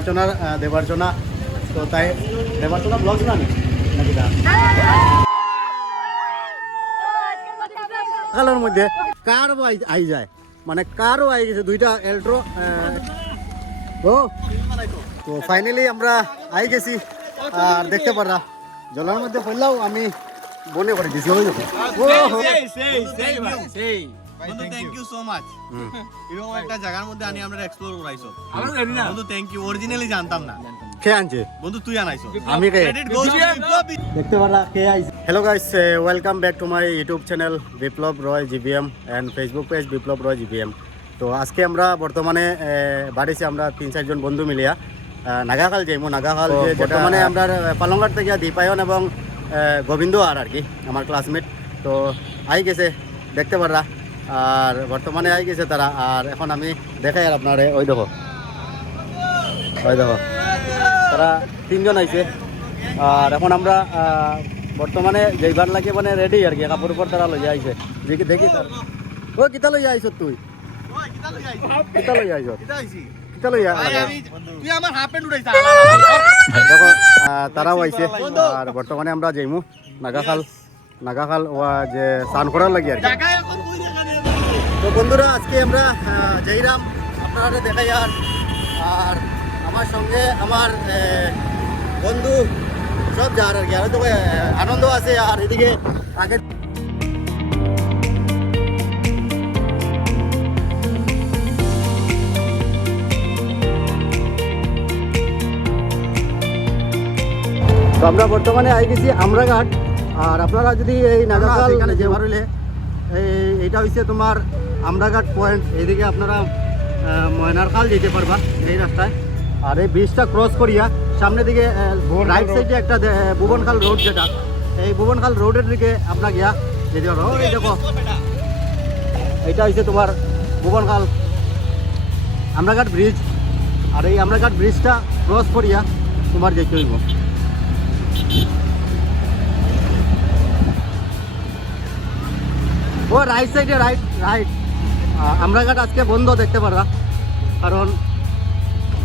দেবার্চনার দেবার্চনা। তো তাই দেবার্চনা ব্লগস না? নাকি মধ্যে কারও আই আই যায়। মানে কারও আই গেছে। দুইটা এল্ট্রো তো তো ফাইনালি আমরা আই গেছি। আর দেখতে পারা জলের মধ্যে পড়লেও আমি বনে করে দিছি। ওই দেখো ও হো। বন্ধু থ্যাংক ইউ সো মাচ এরকম একটা জায়গার মধ্যে আনি আমরা এক্সপ্লোর করাইছো। বন্ধু থ্যাংক ইউ অরিজিনালি জানতাম না। কে আনছে? বন্ধু তুই আনাইছো। আমি কে? দেখতে পারা কে আইছে? Hello guys welcome back to my YouTube channel Biplab Roy GBM and Facebook page Biplab Roy GBM তো আজকে আমরা বর্তমানে আহ, বাড়িছি আমরা তিন চারজন বন্ধু মিলিয়া। নাগাখাল যাইমু নাগাখাল যে বর্তমানে আমরা পালংঘাট থেকে দীপায়ন এবং গোবিন্দ আর আর কি আমার ক্লাসমেট তো আই গেছে দেখতে পারা আর বর্তমানে আই গেছে তারা আর এখন আমি দেখাই আর আপনারে ওই দেখো। ওই দেখো। তারা তিনজন আইছে। আর এখন আমরা বর্তমানে যেইবার লাগে মানে রেডি আর কি কাপড় উপর তারা লইয়া আইছে। দেখি দেখি তার। ও কিতা লইয়া আইছ তুই? কিতা লইয়া আইছ? কিতা লইয়া তুই আমার হাফ প্যান্ট উঠাইছা দেখো তারাও আইছে। আর বর্তমানে আমরা যাইমু। নাগাখাল নাগাখাল ওয়া যে স্নান করার লাগি আর কি। তো বন্ধুরা আজকে আমরা যাইরাম আপনারা দেখাই আর আর আমার সঙ্গে আমার বন্ধু সব যার আর কি। আর তো আনন্দ আছে আর এদিকে আগে তো আমরা বর্তমানে আই গেছি আমরাঘাট। আর আপনারা যদি এই এখানে যে এইটা হচ্ছে তোমার আমরাঘাট পয়েন্ট এইদিকে আপনারা ময়নারখাল যেতে পারবা এই রাস্তায়। আর এই ব্রিজটা ক্রস করিয়া সামনের দিকে রাইট সাইডে একটা ভুবনখাল রোড যেটা। এই ভুবনখাল রোডের দিকে আপনার গিয়া যেতে পারব। এই দেখো, এইটা হচ্ছে তোমার ভুবনখাল আমরাঘাট ব্রিজ আর এই আমরাঘাট ব্রিজটা ক্রস করিয়া তোমার যেতে হইব। ও রাইট সাইডে রাইট রাইট আমরাঘাট আজকে বন্ধ দেখতে পারবা। কারণ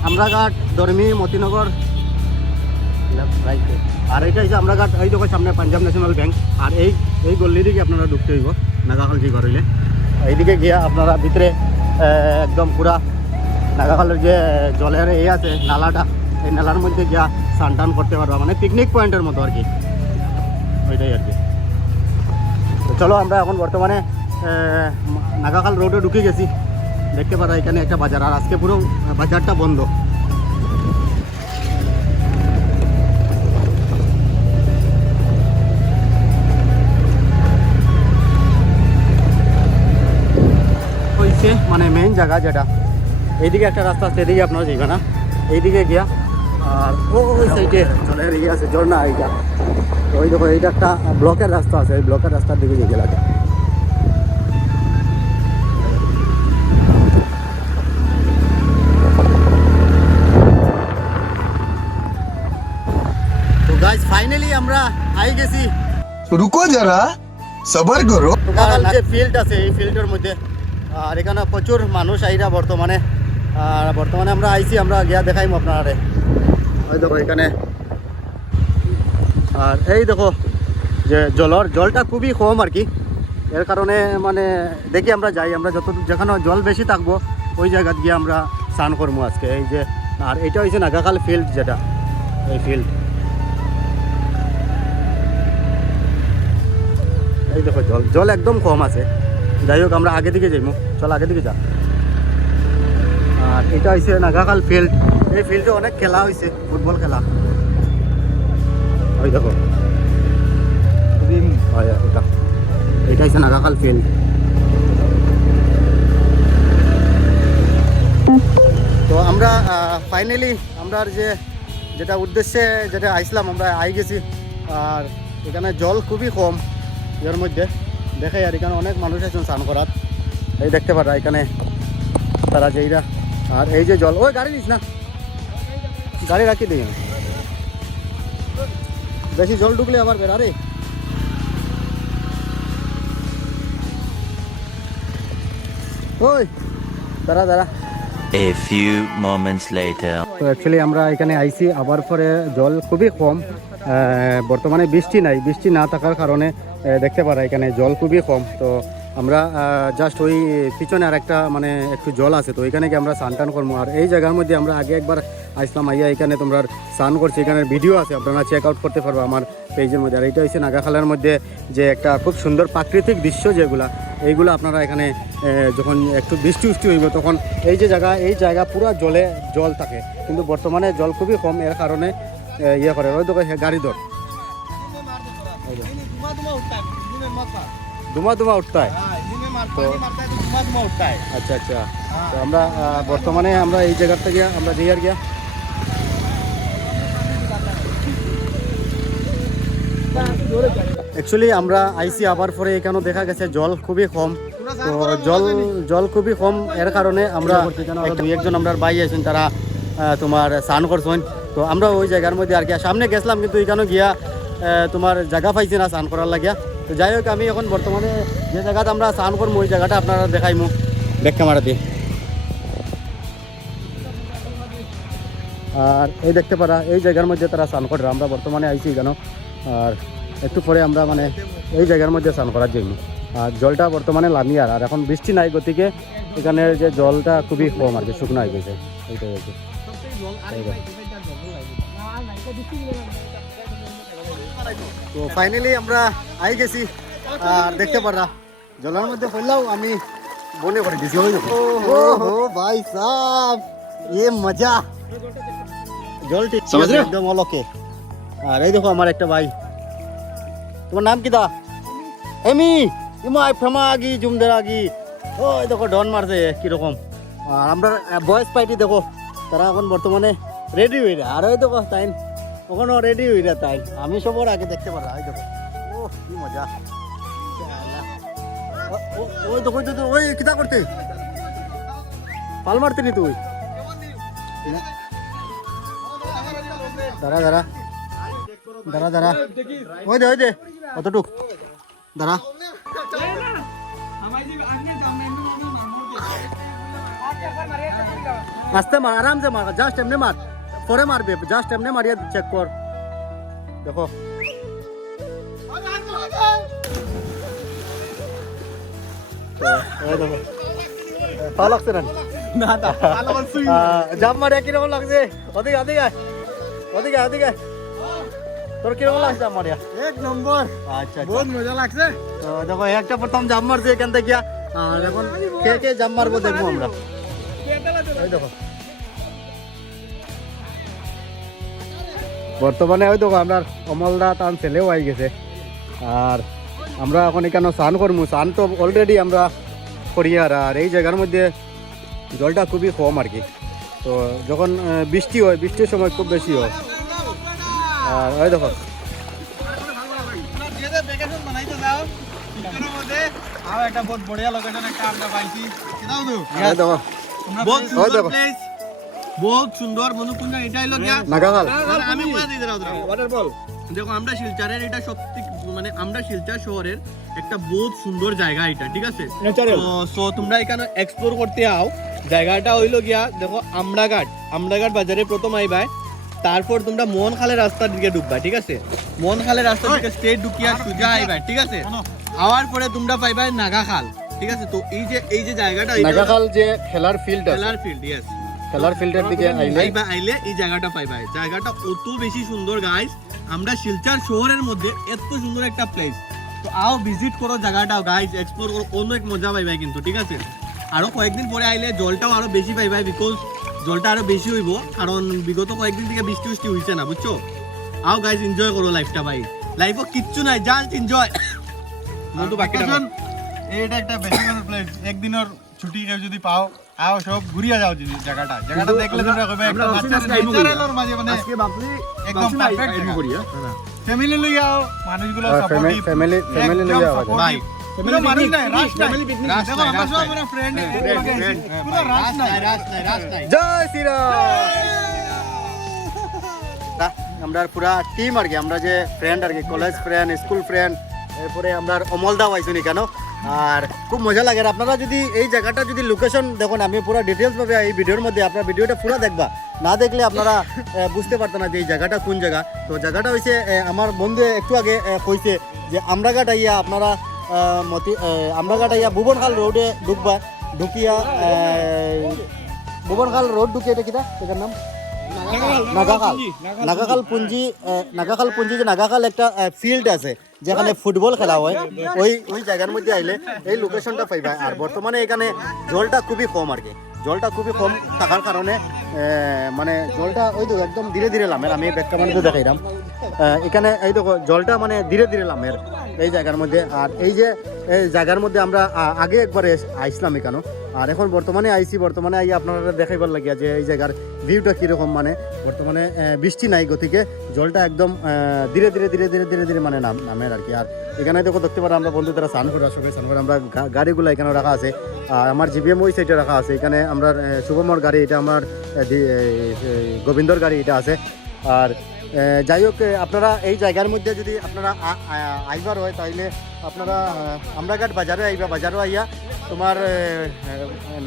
আমরাঘাট ধর্মী মতিনগর আর এইটা হচ্ছে আমরাঘাট, এই দেখো সামনে পাঞ্জাব ন্যাশনাল ব্যাংক। আর এই এই গল্লি দিকে আপনারা ঢুকতে হইব, নাগাখাল জি ঘর হইলে। এইদিকে গিয়া আপনারা ভিতরে একদম পুরা নাগাখালের যে, জলের এই আছে, নালাটা, এই নালার মধ্যে গিয়া স্নান করতে পারবা। মানে পিকনিক পয়েন্টের মতো আর কি। ওইটাই আর কি। চলো, আমরা এখন বর্তমানে নাগাখাল রোডে ঢুকে গেছি। দেখতে পারা এখানে একটা বাজার, আর আজকে পুরো বাজারটা বন্ধ। মানে মেইন জায়গা যেটা। এইদিকে একটা রাস্তা আছে, এদিকে আপনারা যাইবে না। এইদিকে গিয়া আর ওই আছে ঝর্ণা এইটা ওই দেখো এইটা একটা ব্লকের রাস্তা আছে ওই ব্লকের রাস্তার দিকে যেতে লাগে গাইস ফাইনালি আমরা আই গেছি সবার করো যে ফিল্ড আছে এই ফিল্ডের মধ্যে আর এখানে প্রচুর মানুষ আইরা বর্তমানে। আর বর্তমানে আমরা আইসি আমরা গিয়া দেখাইম আপনারা ওই দেখো এখানে। আর এই দেখো যে জলর, জলটা খুবই কম আর কি। এর কারণে মানে দেখি আমরা যাই, আমরা যত যেখানে জল বেশি থাকব, ওই জায়গাত গিয়ে আমরা স্নান করব আজকে। এই যে, আর এটা হচ্ছে নাগাখাল ফিল্ড যেটা, এই ফিল্ড এই দেখো জল জল একদম কম আছে। যাই হোক, আমরা আগে দিকে যাইমু। চল আগে দিকে যা। আর এটা হচ্ছে নাগাখাল ফিল্ড এই ফিল্ডে অনেক খেলা হয়েছে ফুটবল খেলা। ওই দেখো। এটা। এটা হচ্ছে নাগাখাল ফিল্ড তো আমরা ফাইনালি আমরা যে যেটা উদ্দেশ্যে যেটা আইসলাম আমরা আই গেছি। আর এখানে জল খুবই কম এর মধ্যে। দেখাই আর এখানে অনেক মানুষ আছেন স্নান করার। এই দেখতে পারা এখানে তারা যেইরা আর এই যে জল ওই গাড়ি নিস না। গাড়ি রাখি দিই বেশি জল ঢুকলে আবার বেড়া রে। ওই দাঁড়া দাঁড়া। A few moments later. তো অ্যাকচুয়ালি আমরা এখানে আইছি আবার পরে জল খুবই কম। বর্তমানে বৃষ্টি নাই বৃষ্টি না থাকার কারণে দেখতে পারা এখানে জল খুবই কম। তো আমরা জাস্ট ওই পিছনে আর একটা মানে একটু জল আছে, তো এখানে কি আমরা স্নান টান করব। আর এই জায়গার মধ্যে আমরা আগে একবার আসলাম, আইয়া এখানে তোমরা স্নান করছি। এখানে ভিডিও আছে, আপনারা চেক আউট করতে পারব আমার পেজের মধ্যে। আর এটা হচ্ছে নাগাখালার মধ্যে যে একটা খুব সুন্দর প্রাকৃতিক দৃশ্য যেগুলা, এইগুলো আপনারা এখানে যখন একটু বৃষ্টি উষ্টি হইব, তখন এই যে জায়গা, এই জায়গা পুরো জলে জল থাকে। কিন্তু বর্তমানে জল খুবই কম, এর কারণে ইয়ে করে। ওই তো গাড়ি দর দুমা দুমা উঠতে হয় আচ্ছা আচ্ছা। তো আমরা বর্তমানে আমরা এই জায়গার থেকে আমরা যাই আর গিয়া। অ্যাকচুয়ালি আমরা আইসি আবার পরে এখানেও দেখা গেছে জল খুবই কম। তো জল জল খুবই কম। এর কারণে আমরা দুই একজন আমরা বাই আছেন তারা তোমার স্নান করছেন। তো আমরা ওই জায়গার মধ্যে আর কি সামনে গেছিলাম কিন্তু এখানে গিয়া তোমার জায়গা পাইছি না স্নান করার লাগিয়া। তো যাই হোক আমি এখন বর্তমানে যে জায়গাতে আমরা স্নান করব ওই জায়গাটা আপনারা দেখাইমু। দেখ ক্যামেরা দিয়ে। আর এই দেখতে পারা এই জায়গার মধ্যে তারা স্নান করে আমরা বর্তমানে আইছি কেন আর একটু পরে আমরা মানে এই জায়গার মধ্যে স্নান করার জন্য। আর জলটা বর্তমানে লামিয়ার আর এখন বৃষ্টি নাই গতিকে এখানে যে জলটা খুবই কম আর কি শুকনো হয়ে গেছে। এইটাই আর কি। তো ফাইনালি আমরা আই গেছি আর দেখতে পারা জলার মধ্যে পড়লাম আমি বনে পড়ে গেছি। ওই ও ভাই সাহ এ মজা। জল ঠিক একদম অলকে। আর এই দেখো আমার একটা ভাই। তোমার নাম কি দা? এমি ইমাই ফেমা আগি জুমদের আগি ওই দেখো ডন মারছে কীরকম। আর আমরা বয়স পাইটি দেখো। তারা এখন বর্তমানে রেডি হয়ে আর ওই দেখো তাই ওখানেও রেডি হয়ে তাই। আমি সবার আগে দেখতে পারা ওই দেখো। ও কি মজা। ওই দেখো দেখো, ওই কিতা করতে? পাল মারতে নি তুই দাঁড়া দাঁড়া। দাঁড়া দাঁড়া। ওই দে ওই দে অতটুক। দাঁড়া। আস্তে মার আরামসে মার জাস্ট এমনি মার। পরে মারবে জাস্ট এমনি মারিয়ে চেক কর। দেখো। এই দেখো। ভালো লাগছে না? আহ, জাম্প মারিয়া কীরকম লাগছে? ওদিকে ওদিকে। ওদিকে ওদিকে। তোর কীরকম লাগছে জাম্প মারিয়া? এক নম্বর। আচ্ছা আচ্ছা। বহুত মজা লাগছে। তো দেখো একটা প্রথম জাম মারছে এখান থেকে। আর এখন কে কে জাম মারবো দেখব আমরা। দেখো। বর্তমানে ওই দেখো আমরা অমলদা তার ছেলেও আই গেছে। আর আমরা এখন এখানে স্নান করব স্নান তো অলরেডি আমরা করি আর আর এই জায়গার মধ্যে জলটা খুবই কম আর কি। তো যখন বৃষ্টি হয় বৃষ্টির সময় খুব বেশি হয়। আর ওই দেখো। একটা বহুত বড়িয়া লোকেশন একটা আমরা পাইছি। ওই দেখো। ওই দেখো। বহুত সুন্দর জায়গা এটা হইল গিয়া নাগাগাল আমি বলে দিই দাঁড়াও ওয়াটার বল দেখো আমরা শিলচরের এটা সত্যি মানে আমরা শিলচর শহরের একটা বহুত সুন্দর জায়গা এটা ঠিক আছে? সো তোমরা এখানে এক্সপ্লোর করতে আও। জায়গাটা হইল গিয়া দেখো আমরাঘাট আমরাঘাট বাজারে প্রথম আইবাই তারপর তোমরা মোহনখালের রাস্তার দিকে ঢুকবা ঠিক আছে? মোহনখালের রাস্তার দিকে স্টেট ঢুকিয়া সুজা আইবা ঠিক আছে? আওয়ার পরে তোমরা পাইবা নাগাখাল ঠিক আছে? তো এই যে এই যে জায়গাটা নাগাখাল যে খেলার ফিল্ড আছে। খেলার ফিল্ড ইয়েস খেলার ফিল্ডের দিকে আইলে আইবা আইলে এই জায়গাটা পাইবা। জায়গাটা অত বেশি সুন্দর গাইস আমরা শিলচর শহরের মধ্যে এত সুন্দর একটা প্লেস তো আও ভিজিট করো জায়গাটা গাইস এক্সপ্লোর করো অনেক মজা পাইবা কিন্তু ঠিক আছে? আরও কয়েকদিন পরে আইলে জলটাও আরও বেশি পাইবা বিকজ জলটা আরও বেশি হইব। কারণ বিগত কয়েকদিন থেকে বৃষ্টি বৃষ্টি হইছে না বুঝছ? আও গাইস এনজয় করো লাইফটা ভাই। লাইফও কিচ্ছু নাই জাস্ট এনজয় বন্ধু বাকি এটা একটা বেসিক্যাল প্লেস একদিনের ছুটি কেউ যদি পাও আও সব ঘুরিয়া যাও জিনিস জায়গাটা। জায়গাটা দেখলে তোমরা কইবে একটা ন্যাচারালের মাঝে মানে একদম পারফেক্ট ফ্যামিলি লই আও মানুষগুলো সাপোর্টিভ ফ্যামিলি ফ্যামিলি যাওয়া যায়। ভাই পুরো মানুষ নাই নাই। রাশ দেখো নাই, আমরা সব নাই। পুরো ফ্রেন্ড পুরো নাই। জয় শ্রীরাম তা, আমরা পুরা টিম আর কি আমরা যে ফ্রেন্ড আর কি কলেজ ফ্রেন্ড স্কুল ফ্রেন্ড এরপরে আমরা অমলদা পাইছি কেন? আর খুব মজা লাগে। আর আপনারা যদি এই জায়গাটা যদি লোকেশন দেখুন আমি পুরো ডিটেলস ভাবে এই ভিডিওর মধ্যে আপনারা ভিডিওটা পুরো দেখবা। না দেখলে আপনারা বুঝতে পারতেন না যে এই জায়গাটা কোন জায়গা। তো জায়গাটা হয়েছে আমার বন্ধু একটু আগে কইছে যে আমরাঘাট আইয়া আপনারা মতি আমরাঘাট আইয়া ভুবনখাল রোডে ঢুকবা। ঢুকিয়া ভুবনখাল রোড ঢুকিয়ে এটা কিটা এটার নাম? নাগাখাল। নাগাখাল। পুঞ্জি নাগাখাল পুঞ্জি যে নাগাখাল একটা ফিল্ড আছে। যেখানে ফুটবল খেলা হয় ওই ওই জায়গার মধ্যে আইলে এই লোকেশনটা পাইবা আর বর্তমানে এখানে জলটা খুবই কম আর কি। জলটা খুবই কম থাকার কারণে আহ, মানে জলটা ওই তো একদম ধীরে ধীরে লামের আমি ব্যাখ্যা মানে দেখাইলাম। এখানে এই দেখো, জলটা মানে ধীরে ধীরে লামের এই জায়গার মধ্যে। আর এই যে, এই জায়গার মধ্যে আমরা আগে একবার আইসলাম এখানে আর এখন বর্তমানে আইসি, বর্তমানে আই আপনারা দেখাইবার লাগিয়া যে এই জায়গার ভিউটা কীরকম মানে বর্তমানে বৃষ্টি নাই গতিকে জলটা একদম ধীরে ধীরে ধীরে ধীরে ধীরে ধীরে মানে নাম নামের আর কি। আর এখানে দেখো, দেখতে পারো আমরা বন্ধু তারা স্নান করে সবাই স্নান করে আমরা গাড়িগুলো এখানে রাখা আছে। আর আমার জিবিএম ওই সাইডে রাখা আছে। এখানে আমরা শুভমর গাড়ি, এটা আমার গোবিন্দর গাড়ি, এটা আছে। আর যাই হোক আপনারা এই জায়গার মধ্যে যদি আপনারা আইবার হয় তাইলে আপনারা আমরাঘাট বাজারে আইবা বাজারও আইয়া তোমার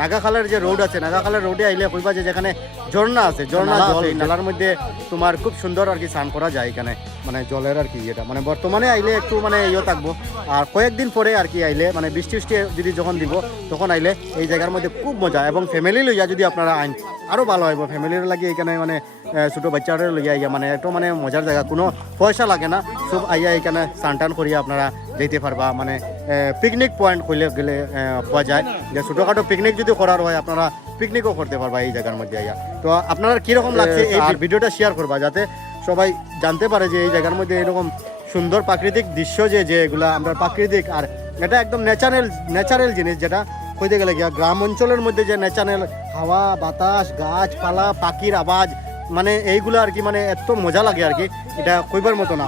নাগাখালের যে রোড আছে নাগাখালের রোডে আইলে কইবা যে যেখানে ঝর্ণা আছে ঝর্ণা জল নালার মধ্যে তোমার খুব সুন্দর আর কি স্নান করা যায় এখানে মানে জলের আর কি এটা মানে বর্তমানে আইলে একটু মানে ইয়ে থাকব আর কয়েকদিন পরে আর কি আইলে মানে বৃষ্টি বৃষ্টি যদি যখন দিব তখন আইলে এই জায়গার মধ্যে খুব মজা এবং ফ্যামিলি লইয়া যদি আপনারা আইন আরও ভালো হইব ফ্যামিলির লাগে এখানে মানে ছোটো বাচ্চারা লইয়া আইয়া মানে একটু মানে মজার জায়গা কোনো পয়সা লাগে না। সব আইয়া এখানে স্নান টান করিয়া আপনারা যেতে পারবা। মানে পিকনিক পয়েন্ট খুলে গেলে পাওয়া যায়। যে ছোটোখাটো পিকনিক যদি করার হয় আপনারা পিকনিকও করতে পারবা এই জায়গার মধ্যে আইয়া তো আপনারা কীরকম লাগছে এই ভিডিওটা শেয়ার করবা যাতে সবাই জানতে পারে যে এই জায়গার মধ্যে এরকম সুন্দর প্রাকৃতিক দৃশ্য যে যেগুলা আমরা প্রাকৃতিক আর এটা একদম ন্যাচারাল ন্যাচারাল জিনিস যেটা কইতে গেলে গিয়া গ্রাম অঞ্চলের মধ্যে যে ন্যাচারাল হাওয়া বাতাস গাছপালা পাখির আওয়াজ মানে এইগুলো আর কি মানে এত মজা লাগে আর কি, এটা কইবার মতো না।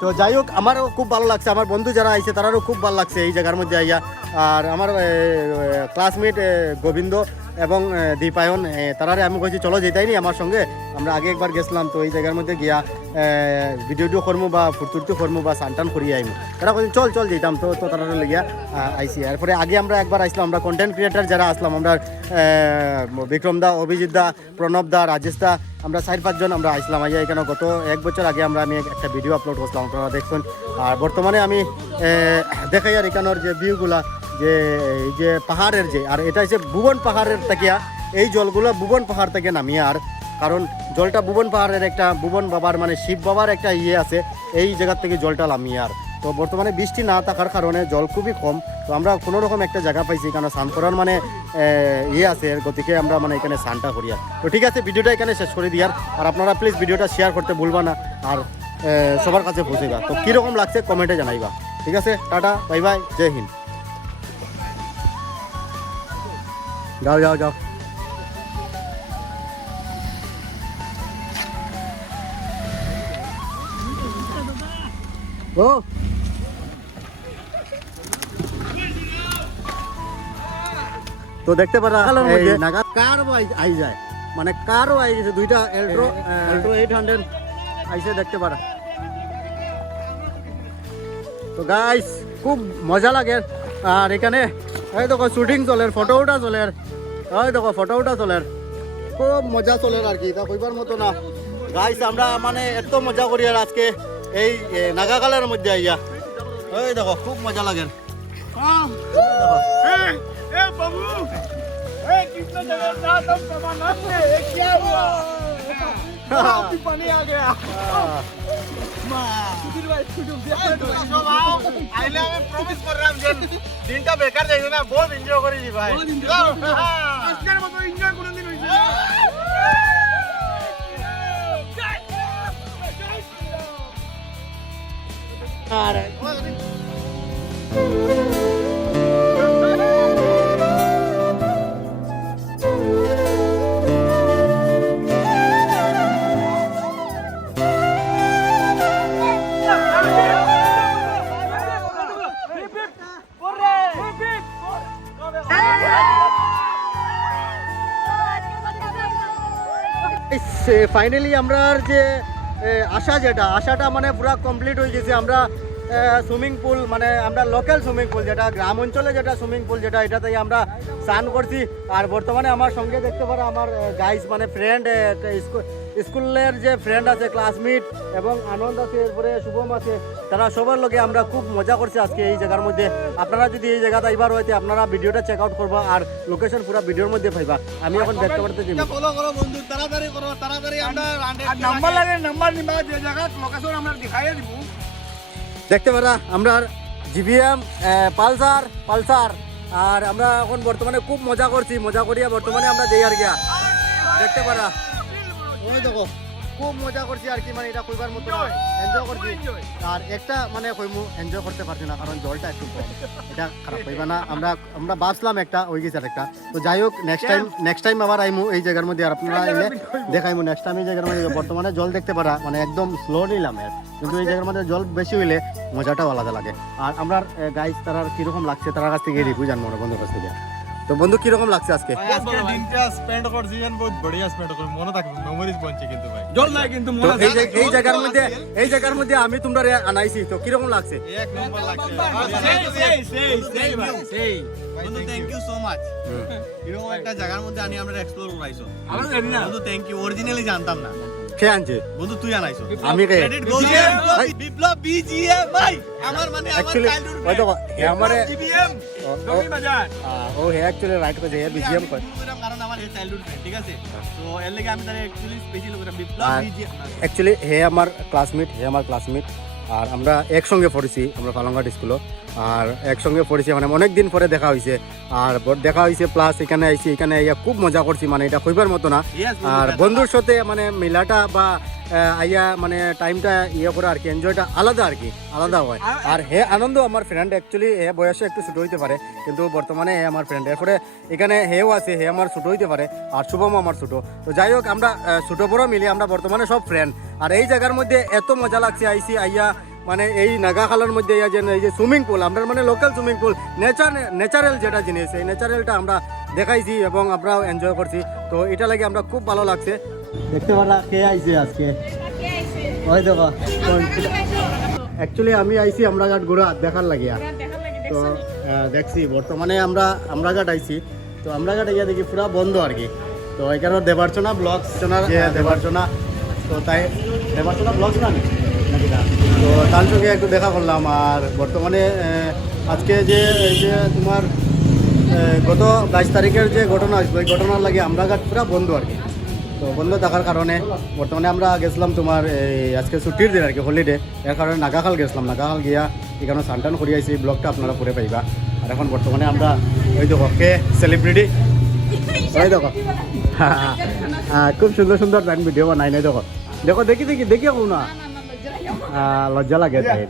তো যাই হোক, আমারও খুব ভালো লাগছে, আমার বন্ধু যারা আইছে তারারও খুব ভালো লাগছে এই জায়গার মধ্যে আইয়া। আর আমার ক্লাসমেট গোবিন্দ এবং দীপায়ন তারারে আমি কইছি, চলো যেতাই নি আমার সঙ্গে। আমরা আগে একবার গেছিলাম, তো এই জায়গার মধ্যে গিয়া ভিডিও টিডিও করমু বা ফুটতুর্তি করমু বা সানটান করিয়ে আইমু। তারা কইছে, চল চল যেতাম। তো তো তারা লাগিয়া আইসি এরপরে আগে আমরা একবার আসলাম, আমরা কন্টেন্ট ক্রিয়েটার যারা আসলাম, আমরা বিক্রম দা, অভিজিৎ দা, প্রণব দা, রাজেশ দা, আমরা চার পাঁচজন আমরা আইসলাম আইয়া এখানে গত এক বছর আগে আমরা আমি একটা ভিডিও আপলোড করছিলাম, আপনারা দেখছেন। আর বর্তমানে আমি দেখাই আর এখানের যে ভিউগুলা যে, এই যে পাহাড়ের যে, আর এটা হচ্ছে ভুবন পাহাড়ের থেকে এই জলগুলো ভুবন পাহাড় থেকে নামিয়ে আর, কারণ জলটা ভুবন পাহাড়ের একটা, ভুবন বাবার মানে শিব বাবার একটা ইয়ে আছে, এই জায়গার থেকে জলটা নামিয়ে আর। তো বর্তমানে বৃষ্টি না থাকার কারণে জল খুবই কম। তো আমরা কোনো রকম একটা জায়গা পাইছি, কারণ স্নান করার মানে ইয়ে আছে গতিকে আমরা মানে এখানে স্নানটা করি আর। তো ঠিক আছে, ভিডিওটা এখানে শেষ করে দিয়ার আর। আপনারা প্লিজ ভিডিওটা শেয়ার করতে ভুলবা না। আর সবার কাছে পৌঁছেবা তো কীরকম লাগছে কমেন্টে জানাইবা। ঠিক আছে, টাটা বাই বাই জয় হিন্দ। যাও যাও যাও। ও। তো দেখতে পারা নাগা কার আই যায়। মানে কারও আই গেছে দুইটা এল্ট্রো এল্ট্রো এইট হান্ড্রেড আইসে দেখতে পারা। তো গাইস খুব মজা লাগে। আর এখানে এই দেখো শুটিং চলে ফটো উঠা চলে। ওই দেখো ফটো উঠা চলে খুব মজা চলে আর কি তা কইবার মতো না। গাইস আমরা মানে এত মজা করি আর আজকে এই নাগাকালের মধ্যে আইয়া। ওই দেখো খুব মজা লাগে। আইলে আমি প্রমিস করলাম যে দিনটা বেকার যাইবে না বহুত এনজয় করে দি ভাই ফাইনালি আমরা যে এ, আশা যেটা, আশাটা মানে পুরো কমপ্লিট হয়ে গেছে। আমরা সুইমিং পুল মানে আমরা লোকাল সুইমিং পুল যেটা, গ্রাম অঞ্চলে যেটা সুইমিং পুল যেটা এটাতে আমরা স্নান করছি। আর বর্তমানে আমার সঙ্গে দেখতে পারো আমার গাইস মানে ফ্রেন্ড স্কুলের যে ফ্রেন্ড আছে ক্লাসমেট এবং আনন্দ আছে এরপরে শুভম আছে তারা সবার লগে আমরা খুব মজা করছি আজকে এই জায়গার মধ্যে। আপনারা যদি এই জায়গাতে এবার হইতে আপনারা ভিডিওটা চেক আউট করবা আর লোকেশন পুরো ভিডিওর মধ্যে পাইবা। আমি এখন দেখতে পারতে এটা ফলো করো বন্ধু তাড়াতাড়ি করো তাড়াতাড়ি আমরা নাম্বার লাগে নাম্বার নিবা যে জায়গা লোকেশন আমরা দেখাইয়া দিব। দেখতে পারা আমরা জিবিএম পালসার পালসার। আর আমরা এখন বর্তমানে খুব মজা করছি মজা করিয়া বর্তমানে আমরা যাই আর গিয়া। দেখতে পারা। ওই দেখো খুব মজা করছি আর কি মানে এটা কইবার মতো এনজয় করছি। আর একটা মানে কইমু এনজয় করতে পারছি না কারণ জলটা একটু কম। এটা খারাপ হইবা না। আমরা আমরা ভাবছিলাম একটা ওই গেছে আর একটা। তো যাই হোক নেক্সট টাইম নেক্সট টাইম আবার আইমু এই জায়গার মধ্যে আর আপনারা এলে দেখাইমু নেক্সট টাইম এই জায়গার মধ্যে। বর্তমানে জল দেখতে পারা মানে একদম স্লো নিলাম কিন্তু এই জায়গার মধ্যে জল বেশি হইলে মজাটাও আলাদা লাগে। আর আমরা গাইজ তারা কীরকম লাগছে তার কাছ থেকে রিভিউ জানব না বন্ধুর কাছ থেকে। তো বন্ধু কীরকম লাগছে আজকে? আজকে দিনটা স্পেন্ড করছি বহুত বড়িয়া স্পেন্ড করি মনে থাকবে মেমোরিজ বনছে কিন্তু ভাই। জল নাই কিন্তু তো এই এই জায়গার মধ্যে এই জায়গার মধ্যে আমি তোমরা রে আনাইছি তো কীরকম লাগছে? এক নম্বর লাগছে। বন্ধু থ্যাংক ইউ সো মাচ এরকম একটা জায়গার মধ্যে আনি আমরা এক্সপ্লোর করাইছো? বন্ধু থ্যাংক ইউ অরিজিনালি জানতাম না। কে আনছে? বন্ধু তুই আনাইছো। আমি কে। বিপ্লব বিজিএম ভাই। আমার মানে আমার চাইল্ডহুড ওই তো হে আমারে জিবিএম বাজার। ও হে অ্যাকচুয়ালি রাইট করে হে বিজিএম কয় কারণ আমার এই চাইল্ডহুড ফ্রেন্ড ঠিক আছে? তো এর লাগি আমি তারে অ্যাকচুয়ালি স্পেশাল করে বিপ্লব বিজিএম অ্যাকচুয়ালি হে আমার ক্লাসমেট হে আমার ক্লাসমেট আর আমরা একসঙ্গে পড়েছি আমরা পালংঘাট স্কুলও আর একসঙ্গে পড়েছি মানে অনেক দিন পরে দেখা হয়েছে আর দেখা হয়েছে প্লাস এখানে আইছি এখানে আইয়া খুব মজা করছি মানে এটা কইবার মতো না। আর বন্ধুর সাথে মানে মিলাটা বা আইয়া মানে টাইমটা ইয়ে করা আর কি এনজয়টা আলাদা আর কি আলাদা হয়। আর হে আনন্দ আমার ফ্রেন্ড অ্যাকচুয়ালি হে বয়সে একটু ছোট হইতে পারে কিন্তু বর্তমানে হে আমার ফ্রেন্ড এরপরে এখানে হেও আছে হে আমার ছোট হইতে পারে আর শুভম আমার ছোট। তো যাই হোক আমরা ছোট বড় মিলে আমরা বর্তমানে সব ফ্রেন্ড আর এই জায়গার মধ্যে এত মজা লাগছে আইসি আইয়া মানে এই নাগাখালার মধ্যে ইয়া যে এই যে সুইমিং পুল আমরা মানে local swimming pool nature natural যেটা জিনিস এই ন্যাচারালটা আমরা দেখাইছি এবং আমরাও এনজয় করছি। তো এটা লাগে আমরা খুব ভালো লাগছে। দেখতে পারা কে আইছে আজকে? ওই দেখো অ্যাকচুয়ালি আমি আইছি আমরাঘাট ঘোরা দেখার লাগিয়া তো দেখছি বর্তমানে আমরা আমরাঘাট আইছি। তো আমরাঘাট ইয়া দেখি পুরা বন্ধ আর কি। তো এখানে দেবার্চনা ব্লগস দেবার্চনা। তো তাই ব্লগস না নাকি না? তো তার সঙ্গে একটু দেখা করলাম আর বর্তমানে আজকে যে যে তোমার গত বাইশ তারিখের যে ঘটনা ওই ঘটনার লাগে আমরাঘাট পুরা বন্ধ আর কি। তো বন্ধ থাকার কারণে বর্তমানে আমরা গেছিলাম তোমার, এই আজকে ছুটির দিন আর কি হলিডে এর কারণে নাগাখাল গেছিলাম। নাগাখাল গিয়া এখানে সানটান করি আইছি ব্লগটা আপনারা পরে পাইবা। আর এখন বর্তমানে আমরা, ওই দেখো, কে? সেলিব্রিটি ওই দেখো। খুব সুন্দর সুন্দর টাইম ভিডিও বানাই নাই দেখো। দেখো দেখি দেখি দেখি না। লজ্জা লাগে। তাই।